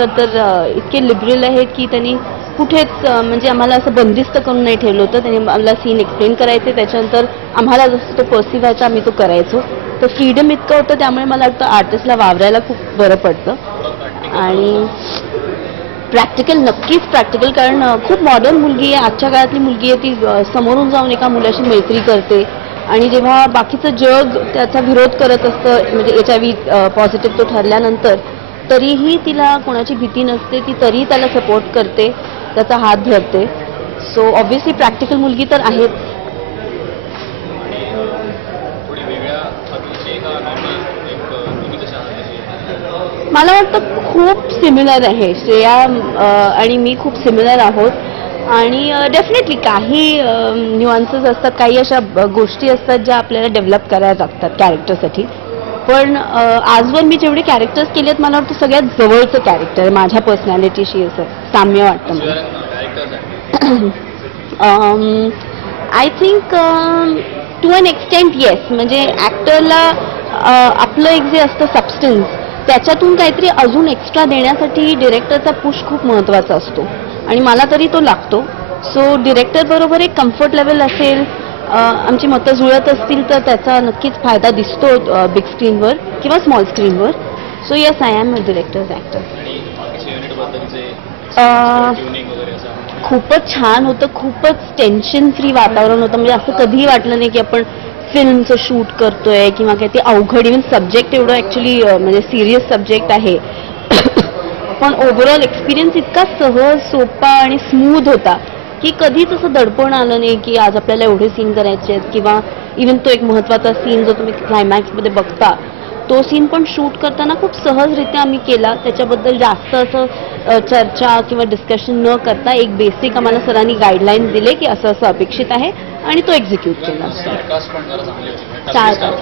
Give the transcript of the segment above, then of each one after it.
तर इतके लिबरल आहेत की त्यांनी कुठेच म्हणजे आम्हाला असं बंदिस्त करून नाही ठेवलं होतं. त्यांनी आम्हाला सीन एक्सप्लेन करायचे, त्याच्यानंतर आम्हाला जसं तो पर्सिव्ह व्हायचा आम्ही तो करायचो. तर फ्रीडम इतकं होतं, त्यामुळे मला वाटतं आर्टिस्टला वावरायला खूप बरं पडतं. आणि प्रॅक्टिकल, नक्कीच प्रॅक्टिकल, कारण खूप मॉडर्न मुलगी आहे, आजच्या काळातली मुलगी आहे. ती समोरून जाऊन एका मुलाशी मैत्री करते आणि जेव्हा बाकीचं जग त्याचा विरोध करत असतं, म्हणजे HIV पॉझिटिव्ह तो ठरल्यानंतर, तरीही तिला कोणाची भीती नसते. ती तरीही त्याला सपोर्ट करते, त्याचा हात धरते. सो ऑब्व्हियसली प्रॅक्टिकल मुलगी तर आहेच. मला वाटतं खूप सिमिलर आहे. श्रेया आणि मी खूप सिमिलर आहोत. आणि डेफिनेटली काही न्यूअन्सेस असतात, काही अशा गोष्टी असतात ज्या आपल्याला डेव्हलप करायला लागतात कॅरेक्टरसाठी. पण आजवर मी जेवढे कॅरेक्टर्स केले आहेत, मला वाटतं सगळ्यात जवळचं कॅरेक्टर आहे माझ्या पर्सनॅलिटीशी, असं साम्य वाटतं मला. I think to an extent yes. म्हणजे ॲक्टरला आपलं एक जे असतं सबस्टन्स, त्याच्यातून काहीतरी अजून एक्स्ट्रा देण्यासाठी डिरेक्टरचा पुश खूप महत्त्वाचा असतो आणि मला तरी तो लागतो. सो डिरेक्टर बरोबर एक कम्फर्ट लेवल असेल, आमची मतं जुळत असतील तर त्याचा नक्कीच फायदा दिसतो बिग स्क्रीनवर किंवा स्मॉल स्क्रीनवर. So yes, I am a directors actor. खूपच छान होतं, खूपच टेन्शन फ्री वातावरण होतं. म्हणजे असं कधीही वाटलं नाही की आपण फिल्मचं शूट करतोय किंवा काही ते अवघड. इव्हन सब्जेक्ट एवढं ॲक्च्युली म्हणजे सिरियस सब्जेक्ट आहे, पण ओव्हरऑल एक्सपिरियन्स इतका सहज, सोपा आणि स्मूथ होता की कधीच असं दडपण आलं नाही की आज आपल्याला एवढे सीन करायचे आहेत. किंवा इव्हन तो एक महत्त्वाचा सीन जो तुम्ही क्लायमॅक्समध्ये बघता, तो सीन पण शूट करताना खूप सहजरित्या आम्ही केला. त्याच्याबद्दल जास्त असं चर्चा किंवा डिस्कशन न करता एक बेसिक आम्हाला सरांनी गाईडलाईन्स दिले की असं असं अपेक्षित आहे आणि तो एक्झिक्यूट केला.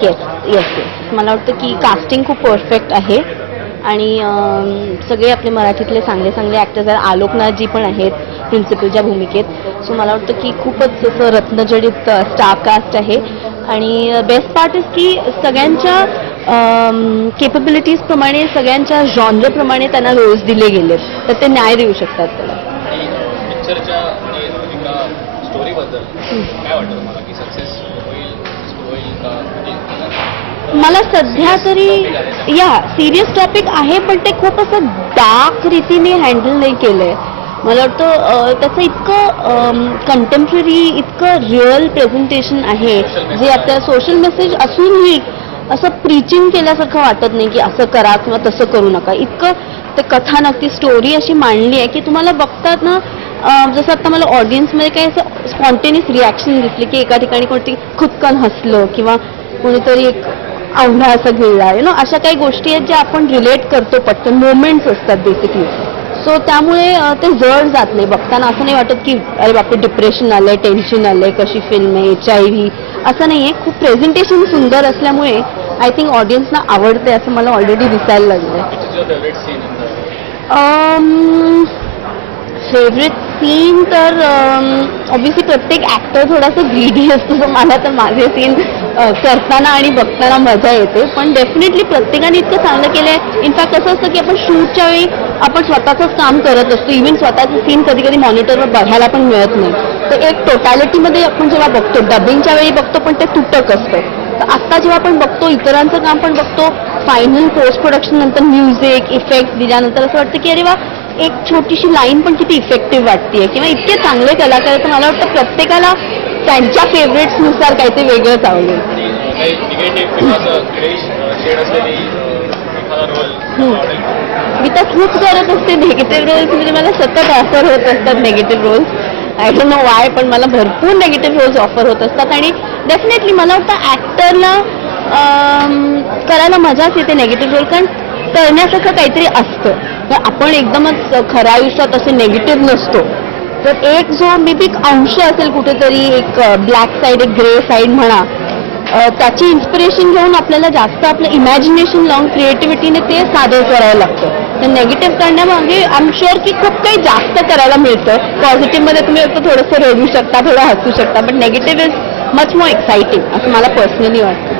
Yes yes yes. मला वाटतं की कास्टिंग खूप परफेक्ट आहे आणि सगळे आपले मराठीतले चांगले चांगले ॲक्टर्स आहेत. आलोकनाथजी पण आहेत प्रिन्सिपलच्या भूमिकेत. सो मला वाटतं की खूपच असं रत्नजडित स्टार कास्ट आहे. आणि बेस्ट पार्ट इज की सगळ्यांच्या केपेबिलिटीजप्रमाणे, सगळ्यांच्या जॉनरप्रमाणे त्यांना रोल्स दिले गेलेत, तर ते न्याय देऊ शकतात त्याला. मला सध्या तरी सिरियस टॉपिक आहे, पण ते खूप असं डार्क रीतीने हँडल नाही केलंय. मला वाटतं त्याचं इतकं कंटेम्पररी, इतकं रिअल प्रेझेंटेशन आहे, जे आपल्या सोशल मेसेज असूनही असं प्रीचिंग केल्यासारखं वाटत नाही की असं करा किंवा तसं करू नका. इतकं ते कथानक, ती स्टोरी अशी मांडली आहे की तुम्हाला बघतात ना, जसं आता मला ऑडियन्समध्ये काही असं स्पॉन्टेनियस रिॲक्शन दिसली की एका ठिकाणी कोणती खुदकन हसलं किंवा कोणीतरी एक आवडा असं गिळला, अशा काही गोष्टी आहेत ज्या आपण रिलेट करतो पटकन, मोमेंट्स असतात बेसिकली. सो त्यामुळे ते जड जात नाही. बघताना असं नाही वाटत की अरे बापरे डिप्रेशन आलंय, टेन्शन आलंय, कशी फिल्म आहे, HIV, असं नाही आहे. खूप प्रेझेंटेशन सुंदर असल्यामुळे आय थिंक ऑडियन्सना आवडते असं मला ऑलरेडी दिसायला लागलं. फेवरेट सीन तर ऑब्व्हियसली प्रत्येक ॲक्टर थोडासा ग्रीडी असतो. मला तर माझे सीन करताना आणि बघताना मजा येते, पण डेफिनेटली प्रत्येकाने इतकं चांगलं केलं आहे. इनफॅक्ट असं असतं की आपण शूटच्या वेळी आपण स्वतःचंच काम करत असतो. इव्हन स्वतःचं सीन कधी कधी मॉनिटरवर बघायला पण मिळत नाही. तर एक टोटॅलिटीमध्ये आपण जेव्हा बघतो, डबिंगच्या वेळी बघतो पण ते तुटक असतं. तर आत्ता जेव्हा आपण बघतो, इतरांचं काम पण बघतो, फायनल पोस्ट प्रोडक्शन नंतर म्युझिक इफेक्ट दिल्यानंतर असं वाटतं की अरे वा, एक छोटीशी लाईन पण किती इफेक्टिव्ह वाटते. किंवा इतके चांगले कलाकार, तर मला वाटतं प्रत्येकाला त्यांच्या फेवरेट्सनुसार काहीतरी वेगळंच आवडेल. मी तर खूप करत असते निगेटिव्ह रोल्स. म्हणजे मला सतत ऑफर होत असतात negative roles. I don't know why, पण मला भरपूर निगेटिव्ह रोल्स ऑफर होत असतात. आणि डेफिनेटली मला वाटतं ॲक्टरला करायला मजाच येते निगेटिव्ह रोल, कारण करण्यासारखं काहीतरी असतं. तर आपण एकदमच खऱ्या आयुष्यात असे निगेटिव्ह नसतो. तर एक जो मे बी अंश असेल कुठेतरी, एक ब्लॅक साईड, एक ग्रे साईड म्हणा, त्याची इन्स्पिरेशन घेऊन आपल्याला जास्त आपलं इमॅजिनेशन लावून क्रिएटिव्हिटीने ते सादर करायला लागतं. तर नेगेटिव्ह करण्यामागे आय एम शुअर की खूप काही जास्त करायला मिळतं. पॉझिटिव्हमध्ये तुम्ही फक्त थोडंसं रडू शकता, थोडं हसू शकता, पण negative is much more exciting असं मला पर्सनली वाटतं.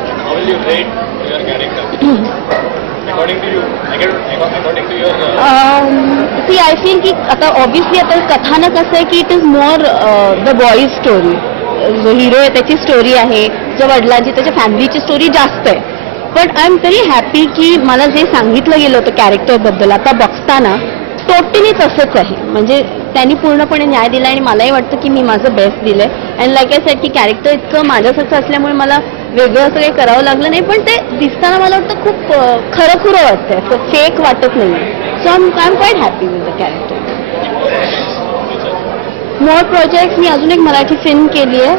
सी आय फील की आता ऑब्व्हियसली आता कथानक असं आहे की it is more the boys story. जो हिरो आहे त्याची स्टोरी आहे, जो वडिलांची त्याच्या फॅमिलीची स्टोरी जास्त आहे. पण आय एम व्हेरी हॅपी की मला जे सांगितलं गेलं होतं कॅरेक्टरबद्दल आता बघताना टोटली तसंच आहे. म्हणजे त्यांनी पूर्णपणे न्याय दिला आणि मलाही वाटतं की मी माझं बेस्ट दिलंय. अँड लाईक आय सेड की कॅरेक्टर इतकं माझ्यासारखं असल्यामुळे मला वेगळं असं काही करावं लागलं नाही. पण ते दिसताना मला वाटतं खूप खरं वाटतंय, असं फेक वाटत नाही. So I am quite happy with the character. More project मी अजून एक मराठी फिल्म केली आहे,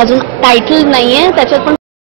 अजून टायटल नाही आहे त्याच्यात, पण